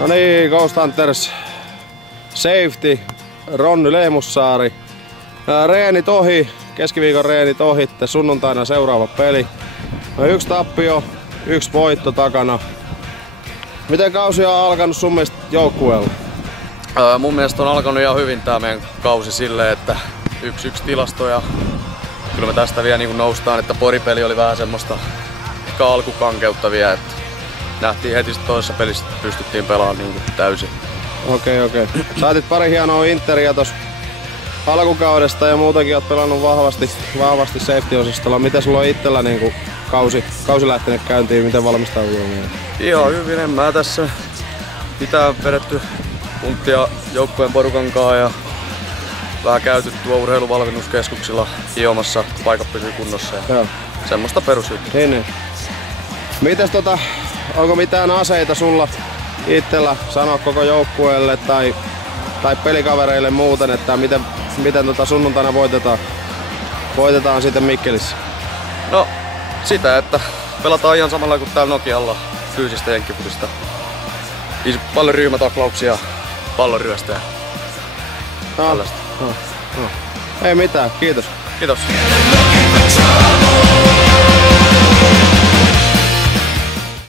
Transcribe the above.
No niin, Ghost Hunters Safety, Ronny Lehmussaari. Reenit ohi, keskiviikon reenit ohi, sunnuntaina seuraava peli. No, 1 tappio, 1 voitto takana. Miten kausi on alkanut sun mielestä joukkueella? Mun mielestä on alkanut ihan hyvin tää meidän kausi silleen, että 1-1 tilasto ja kyllä me tästä vielä niin noustaan, että Pori-peli oli vähän semmoista ehkä alkukankeutta vielä, että nähtiin heti toisessa pelissä, että pystyttiin pelaamaan niin täysin. Okei. Saatit pari hienoa Interia tossa alkukaudesta ja muutenkin oot pelannut vahvasti safety-osastolla. Miten sulla on itsellä niin kausi lähtenyt käyntiin, miten valmistautuu? Ihan hyvin, en mä tässä mitään vedetty punttia joukkueen porukan kanssa ja vähän käyty tuo urheiluvalmennuskeskuksilla hiomassa, kun paikat pysyy kunnossa ja joo. Semmoista perusjuttua. Niin. Mites onko mitään aseita sulla itsellä sanoa koko joukkueelle tai pelikavereille muuten, että miten sunnuntaina voitetaan sitten Mikkelissä? No sitä, että pelataan ihan samalla kuin täällä Nokialla fyysistä jenkkifutista. Paljon ryhmätaklauksia, pallonryöstäjä. Tällaista. Ei mitään, kiitos. Kiitos.